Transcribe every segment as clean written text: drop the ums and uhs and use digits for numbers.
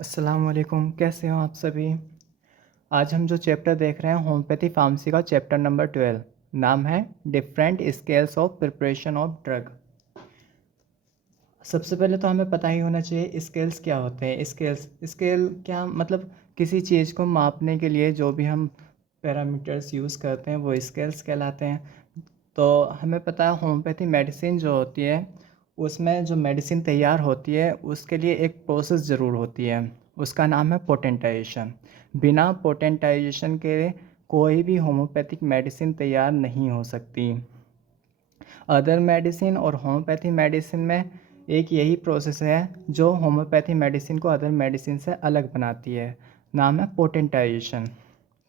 अस्सलाम वालेकुम, कैसे हो आप सभी। आज हम जो चैप्टर देख रहे हैं होम्योपैथी फार्मेसी का चैप्टर नंबर 12, नाम है different scales of preparation of drug. सबसे पहले तो हमें पता ही होना चाहिए स्केल्स क्या होते हैं। स्केल क्या मतलब, किसी चीज़ को मापने के लिए जो भी हम पैरामीटर्स यूज़ करते हैं वो स्केल्स कहलाते हैं। तो हमें पता है होम्योपैथी मेडिसिन जो होती है उसमें जो मेडिसिन तैयार होती है उसके लिए एक प्रोसेस ज़रूर होती है, उसका नाम है पोटेंटाइजेशन। बिना पोटेंटाइजेशन के कोई भी होम्योपैथिक मेडिसिन तैयार नहीं हो सकती। अदर मेडिसिन और होम्योपैथी मेडिसिन में एक यही प्रोसेस है जो होम्योपैथी मेडिसिन को अदर मेडिसिन से अलग बनाती है, नाम है पोटेंटाइजेशन।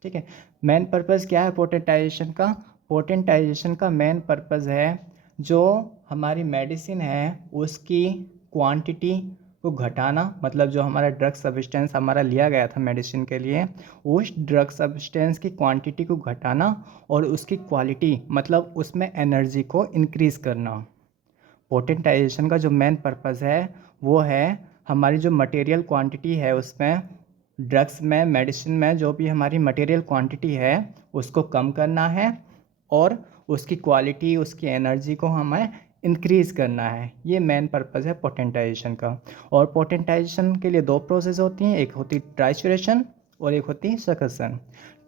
ठीक है। मेन पर्पज़ क्या है पोटेंटाइजेशन का? पोटेंटाइजेशन का मेन पर्पज़ है जो हमारी मेडिसिन है उसकी क्वांटिटी को घटाना, मतलब जो हमारा ड्रग सब्सटेंस हमारा लिया गया था मेडिसिन के लिए उस ड्रग सब्सटेंस की क्वांटिटी को घटाना और उसकी क्वालिटी मतलब उसमें एनर्जी को इंक्रीज़ करना। पोटेंटाइजेशन का जो मेन पर्पज़ है वो है हमारी जो मटेरियल क्वांटिटी है उसमें, ड्रग्स में मेडिसिन में जो भी हमारी मटेरियल क्वांटिटी है उसको कम करना है और उसकी क्वालिटी उसकी एनर्जी को हमें इंक्रीज़ करना है। ये मेन पर्पज़ है पोटेंटाइजेशन का। और पोटेंटाइजेशन के लिए दो प्रोसेस होती हैं, एक होती ट्राइचुरेशन और एक होती है सकसन।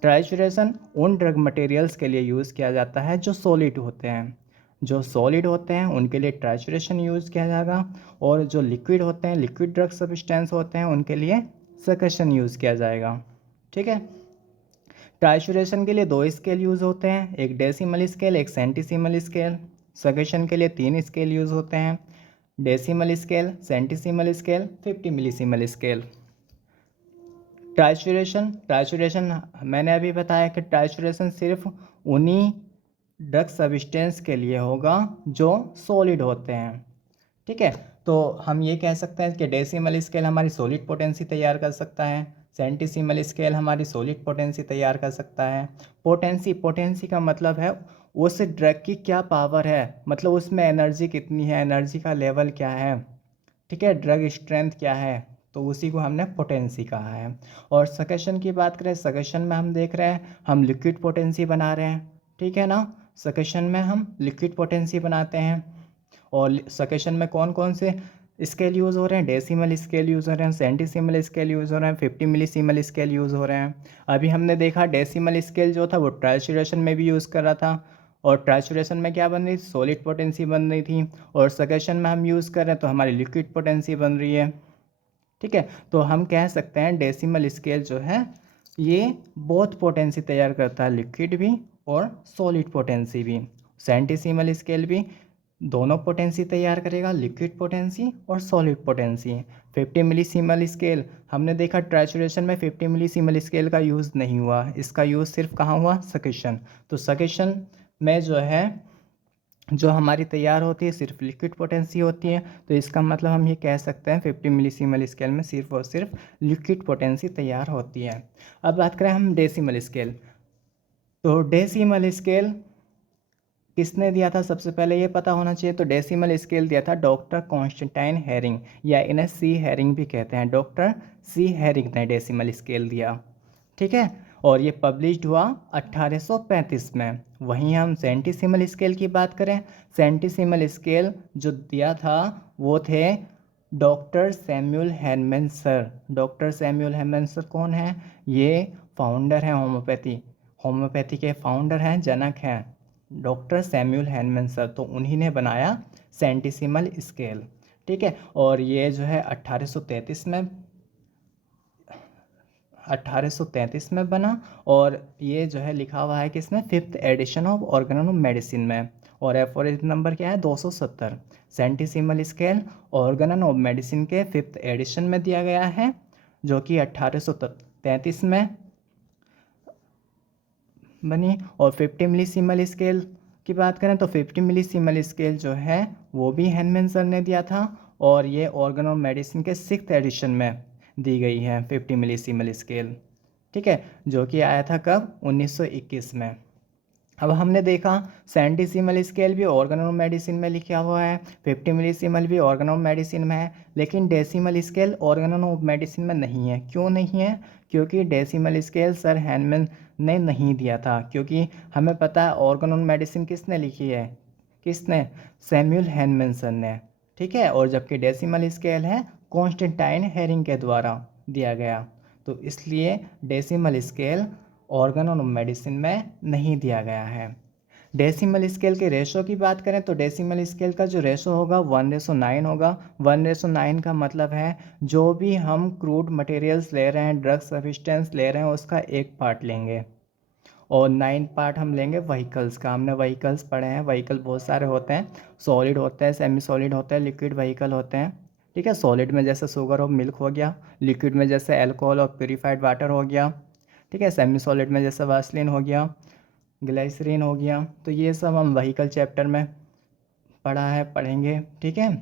ट्राइचुरेशन उन ड्रग मटेरियल्स के लिए यूज़ किया जाता है जो सॉलिड होते हैं। जो सॉलिड होते हैं उनके लिए ट्राइचुरेशन यूज़ किया जाएगा और जो लिक्विड होते हैं, लिक्विड ड्रग सब्सटेंस होते हैं, उनके लिए सकशन यूज़ किया जाएगा। ठीक है। ट्राइचुरेशन के लिए दो स्केल यूज़ होते हैं, एक डेसिमल स्केल एक सेंटीसिमल स्केल। सकशन के लिए तीन स्केल यूज़ होते हैं, decimal scale, centesimal scale, 50 millesimal scale. Trituration मैंने अभी बताया कि ट्राइचुरेशन सिर्फ उन्हीं ड्रग सब्सटेंस के लिए होगा जो सॉलिड होते हैं। ठीक है। तो हम ये कह सकते हैं कि डेसिमल स्केल हमारी सॉलिड पोटेंसी तैयार कर सकता है, सेंटीसिमल स्केल हमारी सॉलिड पोटेंसी तैयार कर सकता है। पोटेंसी का मतलब है उस ड्रग की क्या पावर है, मतलब उसमें एनर्जी कितनी है, एनर्जी का लेवल क्या है। ठीक है, ड्रग स्ट्रेंथ क्या है, तो उसी को हमने पोटेंसी कहा है। और सकशन की बात करें, सकशन में हम देख रहे हैं हम लिक्विड पोटेंसी बना रहे हैं। ठीक है ना, सकशन में हम लिक्विड पोटेंसी बनाते हैं। और सकशन में कौन कौन से स्केल यूज़ हो रहे हैं? डेसिमल स्केल यूज़ हो रहे हैं, सेंटीसिमल स्केल यूज़ हो रहे हैं, 50 मिलीसिमल स्केल यूज़ हो रहे हैं। अभी हमने देखा डेसिमल स्केल जो था वो ट्राइचुरेशन में भी यूज़ कर रहा था और ट्राइचुरेशन में क्या बन रही थी? सॉलिड पोटेंसी बन रही थी। और सकशन में हम यूज़ कर रहे हैं तो हमारी लिक्विड पोटेंसी बन रही है। ठीक है। तो हम कह सकते हैं डेसिमल स्केल जो है ये बहुत पोटेंसी तैयार करता है, लिक्विड भी और सॉलिड पोटेंसी भी। सेंटीसिमल स्केल भी दोनों पोटेंसी तैयार करेगा, लिक्विड पोटेंसी और सॉलिड पोटेंसी। 50 मिलीसिमल स्केल हमने देखा ट्राइचुरेशन में 50 मिलीसिमल स्केल का यूज़ नहीं हुआ, इसका यूज़ सिर्फ कहाँ हुआ? सकशन। तो सकशन में जो है जो हमारी तैयार होती है सिर्फ लिक्विड पोटेंसी होती है, तो इसका मतलब हम ये कह सकते हैं 50 मिलीसिमल स्केल में सिर्फ और सिर्फ लिक्विड पोटेंसी तैयार होती है। अब बात करें हम डेसिमल स्केल। तो डेसिमल स्केल किसने दिया था? सबसे पहले ये पता होना चाहिए। तो डेसिमल स्केल दिया था डॉक्टर कॉन्स्टेंटाइन हेरिंग, या इन्हें सी हेरिंग भी कहते हैं। डॉक्टर सी हेरिंग ने डेसिमल स्केल दिया। ठीक है। और ये पब्लिश्ड हुआ 1835 में। वहीं हम सेंटीसिमल स्केल की बात करें, सेंटीसिमल स्केल जो दिया था वो थे doctor Samuel Hahnemann sir. Doctor Samuel Hahnemann sir कौन है? ये फाउंडर हैं होम्योपैथी के फाउंडर हैं, जनक हैं डॉक्टर सैमुअल हैनमन सर। तो उन्हीं ने बनाया सेंटीसिमल स्केल। ठीक है। और ये जो है 1833 में बना और ये जो है लिखा हुआ है कि इसमें 5th एडिशन ऑफ ऑर्गेनम मेडिसिन में। और एफोरिज नंबर क्या है? 270। सेंटीसिमल स्केल ऑर्गेनम ऑफ मेडिसिन के 5th एडिशन में दिया गया है जो कि 1833 में बनी। और 50 मिलीसिमल स्केल की बात करें तो 50 मिलीसिमल स्केल जो है वो भी हैनमन सर ने दिया था और ये ऑर्गन ऑफ मेडिसिन के 6th एडिशन में दी गई है 50 मिलीसिमल स्केल। ठीक है, जो कि आया था कब? 1921 में। अब हमने देखा सेंटीसीमल स्केल भी ऑर्गन ऑफ मेडिसिन में लिखा हुआ है, 50 मिलीसीमल भी ऑर्गन ऑफ मेडिसिन में है, लेकिन decimal scale organ of medicine में नहीं है। क्यों नहीं है? क्योंकि डेसिमल स्केल सर हैनमन ने नहीं दिया था, क्योंकि हमें पता है ऑर्गन ऑफ मेडिसिन किसने लिखी है, किसने, सैमुअल हैनमनसन ने, ठीक है। और जबकि डेसिमल स्केल है कॉन्स्टेंटाइन हेरिंग के द्वारा दिया गया, तो इसलिए decimal scale organ of medicine में नहीं दिया गया है। डेसिमल स्केल के रेशो की बात करें तो डेसिमल स्केल का जो रेशो होगा 1:9 होगा। 1:9 का मतलब है जो भी हम क्रूड मटेरियल्स ले रहे हैं, ड्रग सब्सटेंस ले रहे हैं, उसका एक पार्ट लेंगे, और 9 पार्ट हम लेंगे व्हीकल्स का। हमने व्हीकल्स पढ़े हैं, व्हीकल बहुत सारे होते हैं, सॉलिड होते हैं, सेमी सॉलिड होते हैं, लिक्विड व्हीकल होते हैं, ठीक है। सॉलिड में जैसे शुगर और मिल्क हो गया, लिक्विड में जैसे अल्कोहल और प्योरीफाइड वाटर हो गया, ठीक है। सेमी सॉलिड में जैसे वासलिन हो गया, ग्लिसरीन हो गया। तो ये सब हम व्हीकल चैप्टर में पढ़ा है, पढ़ेंगे, ठीक है।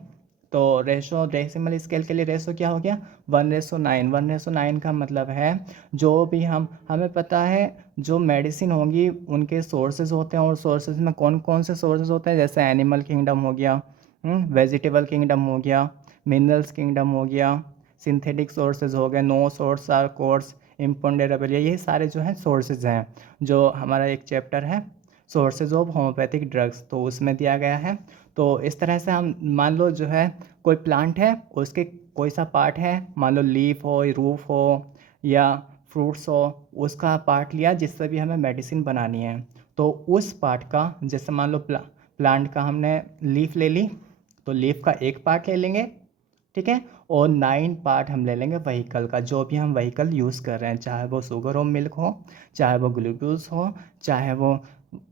तो रेशो डेसिमल स्केल के लिए रेशो क्या हो गया, 1:9। 1:9 का मतलब है जो भी हमें पता है जो मेडिसिन होंगी उनके सोर्सेज होते हैं, और सोर्सेज में कौन कौन से सोर्सेज होते हैं, जैसे एनिमल किंगडम हो गया, वेजिटेबल किंगडम हो गया, मिनरल्स किंगडम हो गया, सिंथेटिक सोर्सेज हो गए, नो सोर्स आर कोर्स इम्पोंडेरेबल, ये सारे जो हैं सोर्सेज हैं। जो हमारा एक चैप्टर है सोर्सेज ऑफ होम्योपैथिक ड्रग्स, तो उसमें दिया गया है। तो इस तरह से हम मान लो जो है कोई प्लांट है, उसके कोई सा पार्ट है, मान लो लीफ हो, रूफ हो या फ्रूट्स हो, उसका पार्ट लिया जिससे भी हमें मेडिसिन बनानी है, तो उस पार्ट का, जैसे मान लो प्लांट का हमने लीफ ले ली, तो लीफ का एक पार्ट ले लेंगे, ठीक है। और 9 पार्ट हम ले लेंगे व्हीकल का, जो भी हम व्हीकल यूज़ कर रहे हैं, चाहे वो शुगर हो, मिल्क हो, चाहे वो ग्लूकोज हो, चाहे वो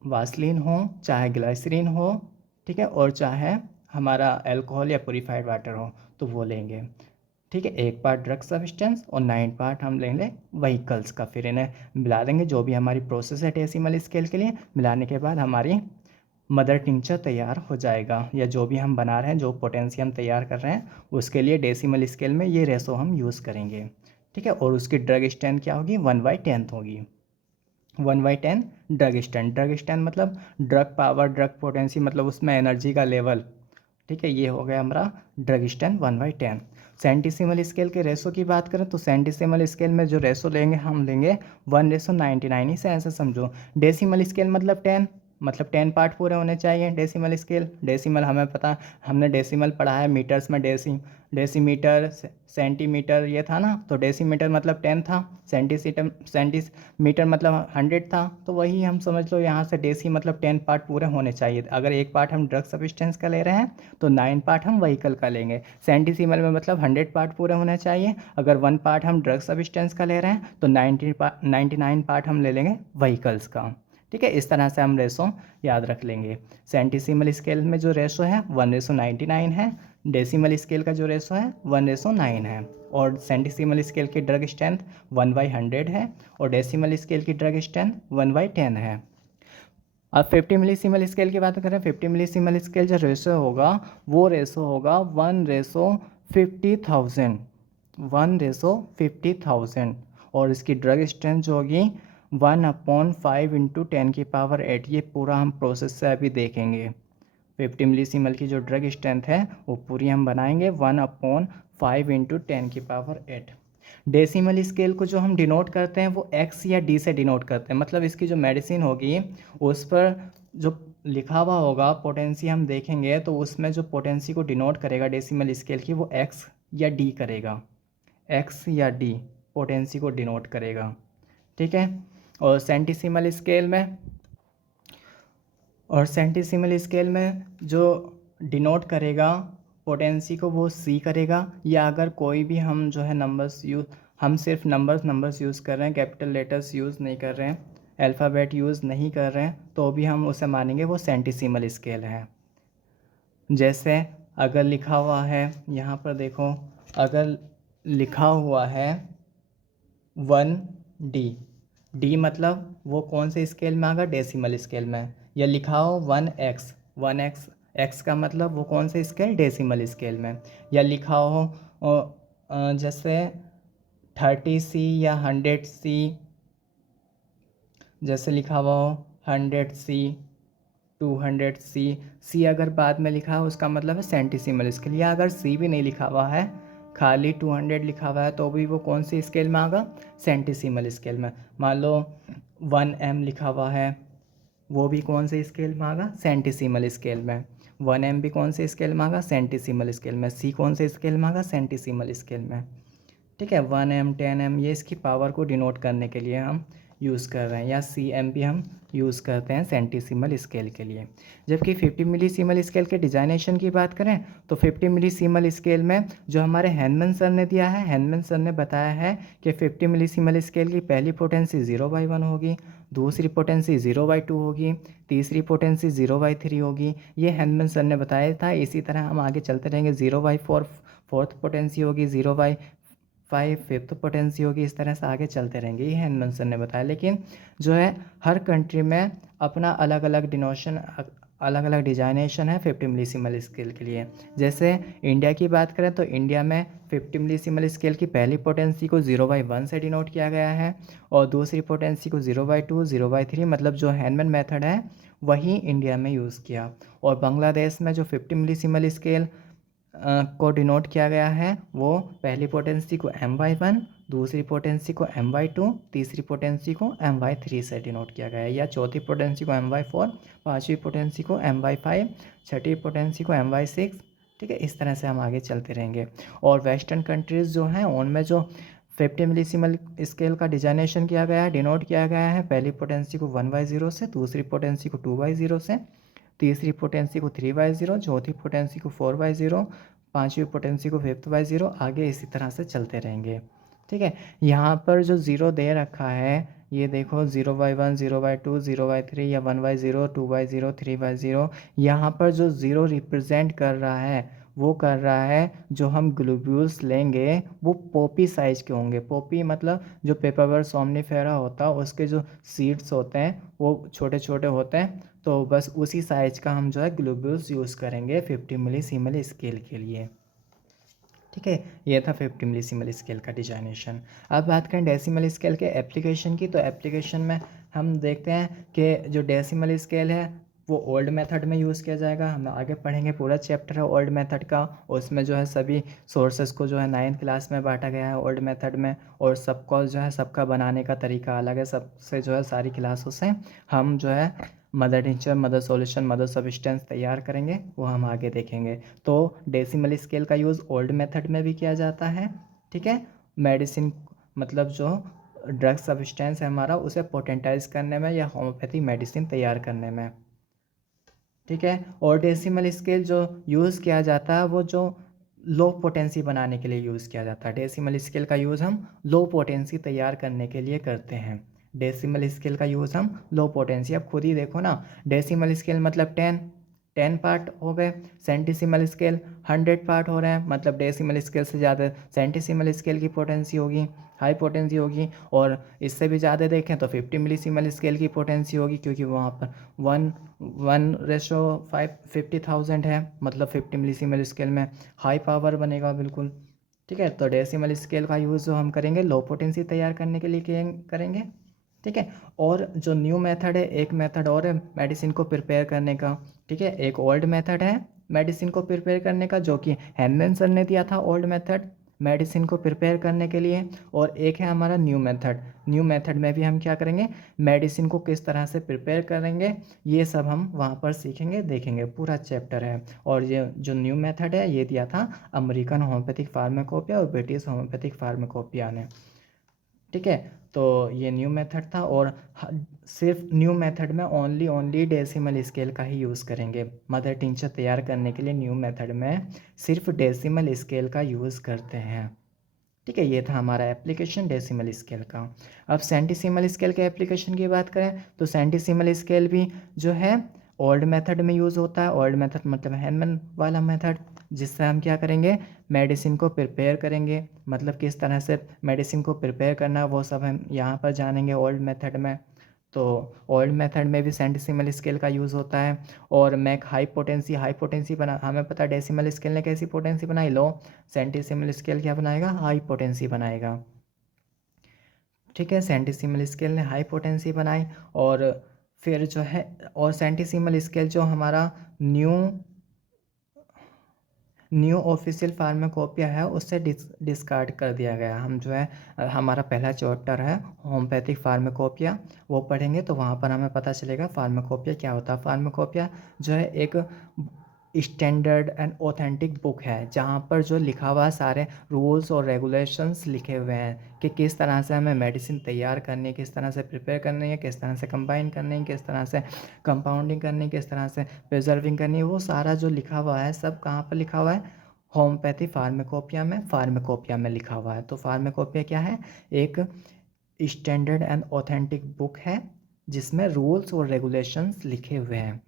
वासलिन हो, चाहे ग्लाइसरीन हो, ठीक है, और चाहे हमारा अल्कोहल या प्योरीफाइड वाटर हो, तो वो लेंगे, ठीक है। एक पार्ट ड्रग सब्सटेंस और 9 पार्ट हम लेंगे व्हीकल्स का। फिर इन्हें मिला देंगे, जो भी हमारी प्रोसेस है डेसिमल स्केल के लिए, मिलाने के बाद हमारी मदर टिंचर तैयार हो जाएगा, या जो भी हम बना रहे हैं, जो पोटेंशियम तैयार कर रहे हैं, उसके लिए डेसिमल स्केल में ये रेशो हम यूज़ करेंगे, ठीक है। और उसकी ड्रग स्ट्रेंथ क्या होगी, 1/10 होगी। 1/10 ड्रग स्ट्रेंथ, ड्रग स्ट्रेंथ मतलब ड्रग पावर, ड्रग पोटेंसी मतलब उसमें एनर्जी का लेवल, ठीक है। ये हो गया हमारा ड्रग स्ट्रेंथ 1/10। सेंटीसिमल स्केल के रेशो की बात करें तो सेंटीसिमल स्केल में जो रेशो लेंगे हम लेंगे 1:99, इसे ऐसे समझो। डेसिमल स्केल मतलब 10, मतलब 10 पार्ट पूरे होने चाहिए डेसिमल स्केल। डेसिमल हमें पता, हमने डेसिमल पढ़ा है मीटर्स में, डेसीमीटर, सेंटीमीटर ये था ना, तो डेसीमीटर मतलब 10 था, सेंटीमीटर मतलब 100 था, तो वही हम समझ लो यहाँ से डेसी मतलब 10 पार्ट पूरे होने चाहिए। अगर एक पार्ट हम ड्रग सब्सटेंस का ले रहे हैं तो 9 पार्ट हम व्हीकल का लेंगे। सेंटीसीमल में मतलब 100 पार्ट पूरे होने चाहिए। अगर 1 पार्ट हम ड्रग सब्सटेंस का ले रहे हैं तो 99 पार्ट हम ले लेंगे व्हीकल्स का, ठीक है। इस तरह से हम रेशो याद रख लेंगे। सेंटीसीमल स्केल में जो रेशो है 1:99 है, डेसिमल स्केल का जो रेशो है 1:9 है, और सेंटीसीमल स्केल की ड्रग स्ट्रेंथ 1/100 है, और डेसिमल स्केल की ड्रग स्ट्रेंथ 1/10 है। अब 50 मिलीसीमल स्केल की बात करें, 50 मिलीसीमल स्केल जो रेशो होगा वो रेशो होगा 1:50,000, 1:50,000, और इसकी ड्रग स्ट्रेंथ जो होगी 1/5 × 10⁸ ये पूरा हम प्रोसेस से अभी देखेंगे। 50 मिलीसीमल की जो ड्रग स्ट्रेंथ है वो पूरी हम बनाएंगे 1/5 × 10⁸। डेसिमल स्केल को जो हम डिनोट करते हैं वो एक्स या डी से डिनोट करते हैं, मतलब इसकी जो मेडिसिन होगी उस पर जो लिखा हुआ होगा पोटेंसी हम देखेंगे, तो उसमें जो पोटेंसी को डिनोट करेगा डेसिमल स्केल की वो एक्स या डी करेगा, एक्स या डी पोटेंसी को डिनोट करेगा, ठीक है। और सेंटीसीमल स्केल में जो डिनोट करेगा पोटेंसी को वो सी करेगा, या अगर कोई भी हम जो है हम सिर्फ नंबर्स यूज़ कर रहे हैं, कैपिटल लेटर्स यूज़ नहीं कर रहे हैं, अल्फ़ाबेट यूज़ नहीं कर रहे हैं, तो भी हम उसे मानेंगे वो सेंटीसीमल स्केल है। जैसे अगर लिखा हुआ है यहाँ पर देखो, अगर लिखा हुआ है 1D, डी मतलब वो कौन से स्केल में आएगा, डेसिमल स्केल में। या लिखा हो 1x, 1x, x का मतलब वो कौन से स्केल, डेसिमल स्केल में। या लिखा हो जैसे 30C या 100C, जैसे लिखा हुआ हो 100C, 200C। सी अगर बाद में लिखा है उसका मतलब है सेंटीसीमल स्केल, या अगर सी भी नहीं लिखा हुआ है, खाली 200 लिखा हुआ है, तो भी वो कौन सी स्केल में आएगा? सेंटीसीमल स्केल में। मान लो 1M लिखा हुआ है, वो भी कौन से स्केल में आएगा? सेंटीसीमल स्केल में। 1M भी कौन से स्केल में आएगा? सेंटीसीमल स्केल में। सी कौन से स्केल में आएगा? सेंटीसीमल स्केल में। ठीक है, 1M 10M ये इसकी पावर को डिनोट करने के लिए हम यूज़ कर रहे हैं, या CM भी हम यूज़ करते हैं सेंटीसीमल स्केल के लिए। जबकि 50 मिलीसीमल स्केल के डिजाइनेशन की बात करें तो 50 मिलीसीमल स्केल में जो हमारे हैनमन सर ने दिया है, हैनमन सर ने बताया है कि 50 मिलीसीमल स्केल की पहली पोटेंसी 0/1 होगी, दूसरी पोटेंसी 0/2 होगी, तीसरी पोटेंसी 0/3 होगी। ये हैनमन सर ने बताया था। इसी तरह हम आगे चलते रहेंगे, 0/4 फोर्थ पोटेंसी होगी, 0/5 फिफ्थ पोटेंसी होगी, इस तरह से आगे चलते रहेंगे। ये हैनमन सर ने बताया। लेकिन जो है हर कंट्री में अपना अलग अलग डिनोशन, अलग अलग डिजाइनेशन है 50 मिलीसीमल स्केल के लिए। जैसे इंडिया की बात करें तो इंडिया में 50 मिलीसीमल स्केल की पहली पोटेंसी को 0/1 से डिनोट किया गया है, और दूसरी पोटेंसी को 0/2, 0/3, मतलब जो हैनमन मेथड है वही इंडिया में यूज़ किया। और बांग्लादेश में जो 50 मिलीसीमल स्केल को डिनोट किया गया है, वो पहली पोटेंसी को M/1, दूसरी पोटेंसी को M/2, तीसरी पोटेंसी को M/3 से डिनोट किया गया है, या चौथी पोटेंसी को M/4, पांचवी पोटेंसी को M/5, छठी पोटेंसी को M/6। ठीक है, इस तरह से हम आगे चलते रहेंगे। और वेस्टर्न कंट्रीज़ जो हैं उनमें जो 50 मिलीसीमल स्केल का डिजाइनेशन किया गया है, डिनोट किया गया है, पहली पोटेंसी को 1/0 से, दूसरी पोटेंसी को 2/0 से, तीसरी पोटेंसी को 3/0, चौथी पोटेंसी को 4/0, पांचवी पोटेंसी को 5/0, आगे इसी तरह से चलते रहेंगे। ठीक है, यहाँ पर जो ज़ीरो दे रखा है ये देखो, 0/1, 0/2, 0/3, या 1/0, 2/0, 3/0। यहाँ पर जो ज़ीरो रिप्रेजेंट कर रहा है वो कर रहा है जो हम ग्लोब्यूल्स लेंगे वो पॉपी साइज़ के होंगे। पॉपी मतलब जो पेपरवर सोमनीफेरा होता है उसके जो सीड्स होते हैं वो छोटे छोटे होते हैं, तो बस उसी साइज का हम जो है ग्लोब्यूल्स यूज़ करेंगे 50 मिलीसीमल स्केल के लिए। ठीक है, ये था 50 मिलीसीमल स्केल का डिजाइनेशन। अब बात करें डेसिमल स्केल के एप्लीकेशन की, तो एप्लीकेशन में हम देखते हैं कि जो डेसिमल स्केल है वो ओल्ड मेथड में यूज़ किया जाएगा। हम आगे पढ़ेंगे, पूरा चैप्टर है ओल्ड मेथड का, उसमें जो है सभी सोर्सेस को जो है 9th क्लास में बांटा गया है ओल्ड मेथड में, और सबको जो है सबका बनाने का तरीका अलग है, सबसे जो है सारी क्लासों से हम जो है mother teacher, mother solution, mother substance तैयार करेंगे, वो हम आगे देखेंगे। तो डेसिमल स्केल का यूज़ ओल्ड मेथड में भी किया जाता है। ठीक है, मेडिसिन मतलब जो ड्रग सब्सटेंस है हमारा उसे पोटेंटाइज करने में या होम्योपैथी मेडिसिन तैयार करने में। ठीक है, और डेसिमल स्केल जो यूज़ किया जाता है वो जो लो पोटेंसी बनाने के लिए यूज़ किया जाता है। डेसिमल स्केल का यूज़ हम लो पोटेंसी तैयार करने के लिए करते हैं। डेसिमल स्केल का यूज़ हम लो पोटेंसी, अब खुद ही देखो ना, डेसिमल स्केल मतलब 10 पार्ट हो गए, सेंटीसिमल स्केल 100 पार्ट हो रहे हैं, मतलब डेसिमल स्केल से ज़्यादा सेंटीसिमल स्केल की पोटेंसी होगी, हाई पोटेंसी होगी। और इससे भी ज़्यादा देखें तो 50 मिलीसीमल स्केल की पोटेंसी होगी, क्योंकि वहाँ पर 1:50,000 है, मतलब 50 मिलीसीमल स्केल में हाई पावर बनेगा बिल्कुल। ठीक है, तो डेसिमल स्केल का यूज़ जो हम करेंगे लो पोटेंसी तैयार करने के लिए करेंगे। ठीक है, और जो न्यू मेथड है, एक मेथड और है मेडिसिन को प्रिपेयर करने का। ठीक है, एक ओल्ड मेथड है मेडिसिन को प्रिपेयर करने का जो कि हैनमन सर ने दिया था ओल्ड मेथड मेडिसिन को प्रिपेयर करने के लिए, और एक है हमारा न्यू मेथड। न्यू मेथड में भी हम क्या करेंगे, मेडिसिन को किस तरह से प्रिपेयर करेंगे ये सब हम वहाँ पर सीखेंगे, देखेंगे, पूरा चैप्टर है। और ये जो न्यू मेथड है ये दिया था अमेरिकन होम्योपैथिक फार्माकोपिया और ब्रिटिश होम्योपैथिक फार्माकोपिया ने। ठीक है, तो ये न्यू मेथड था, और सिर्फ न्यू मेथड में ओनली डेसिमल स्केल का ही यूज़ करेंगे। मदर टिंचर तैयार करने के लिए न्यू मेथड में सिर्फ डेसिमल स्केल का यूज़ करते हैं। ठीक है, ये था हमारा एप्लीकेशन डेसिमल स्केल का। अब सेंटीसिमल स्केल के एप्लीकेशन की बात करें तो सेंटीसिमल स्केल भी जो है ओल्ड मेथड में यूज़ होता है। ओल्ड मेथड मतलब हैनमन वाला मेथड, जिससे हम क्या करेंगे, मेडिसिन को प्रिपेयर करेंगे, मतलब किस तरह से मेडिसिन को प्रिपेयर करना है वो सब हम यहाँ पर जानेंगे ओल्ड मेथड में। तो ओल्ड मेथड में भी सेंटीसिमल स्केल का यूज़ होता है। और मैक हाई पोटेंसी बना, हमें पता है डेसिमल स्केल ने कैसी पोटेंसी बनाई, लो, सेंटीसिमल स्केल क्या बनाएगा, हाई पोटेंसी बनाएगा। ठीक है, सेंटीसिमल स्केल ने हाई पोटेंसी बनाई, और फिर जो है और सेंटीसीमल स्केल जो हमारा न्यू ऑफिशियल फार्माकोपिया है उससे डिस्कार्ड कर दिया गया। हम जो है हमारा पहला चैप्टर है होम्योपैथिक फार्माकोपिया, वो पढ़ेंगे तो वहाँ पर हमें पता चलेगा फार्माकोपिया क्या होता है। फार्माकोपिया जो है एक स्टैंडर्ड एंड ऑथेंटिक बुक है जहाँ पर जो लिखा हुआ है सारे रूल्स और रेगुलेशंस लिखे हुए हैं कि किस तरह से हमें मेडिसिन तैयार करनी है, किस तरह से प्रिपेयर करनी है, किस तरह से कंबाइन करनी है, किस तरह से कंपाउंडिंग करनी है, किस तरह से प्रिजर्विंग करनी है। वो सारा जो लिखा हुआ है सब कहाँ पर लिखा हुआ है? होम्योपैथी फार्माकोपिया में लिखा हुआ है। तो फार्माकोपिया क्या है? एक स्टैंडर्ड एंड ऑथेंटिक बुक है जिसमें रूल्स और रेगुलेशंस लिखे हुए हैं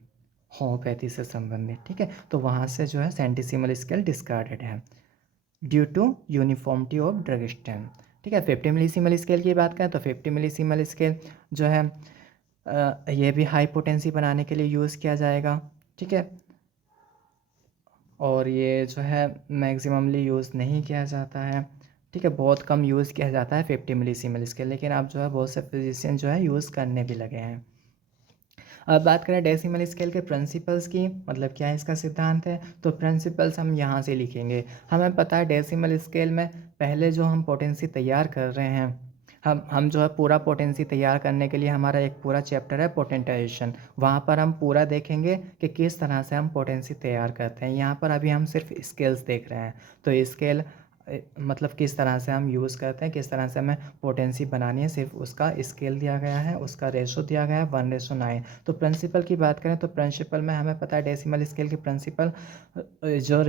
होम्योपैथी से संबंधित। ठीक है, तो वहाँ से जो है सेंटीसीमल स्केल डिस्कार्डेड है due to uniformity of drug strength. ठीक है, 50 मिलीसीमल स्केल की बात करें तो 50 मिलीसीमल स्केल जो है ये भी हाई पोटेंसी बनाने के लिए यूज़ किया जाएगा। ठीक है, और ये जो है मैक्सिममली यूज़ नहीं किया जाता है। ठीक है, बहुत कम यूज़ किया जाता है 50 मिलीसीमल स्केल, लेकिन अब जो है बहुत से फिजिशियन जो है यूज़ करने भी लगे हैं। अब बात करें डेसिमल स्केल के प्रिंसिपल्स की, मतलब क्या है इसका सिद्धांत है, तो प्रिंसिपल्स हम यहाँ से लिखेंगे। हमें पता है डेसिमल स्केल में पहले जो हम पोटेंसी तैयार कर रहे हैं, हम जो है पूरा पोटेंसी तैयार करने के लिए हमारा एक पूरा चैप्टर है पोटेंटाइजेशन, वहाँ पर हम पूरा देखेंगे कि किस तरह से हम पोटेंसी तैयार करते हैं। यहाँ पर अभी हम सिर्फ स्केल्स देख रहे हैं, तो स्केल मतलब किस तरह से हम यूज़ करते हैं, किस तरह से हमें पोटेंसी बनानी है, सिर्फ उसका स्केल दिया गया है, उसका रेशो दिया गया है 1:9। तो प्रिंसिपल की बात करें तो प्रिंसिपल में हमें पता है डेसिमल स्केल की प्रिंसिपल जो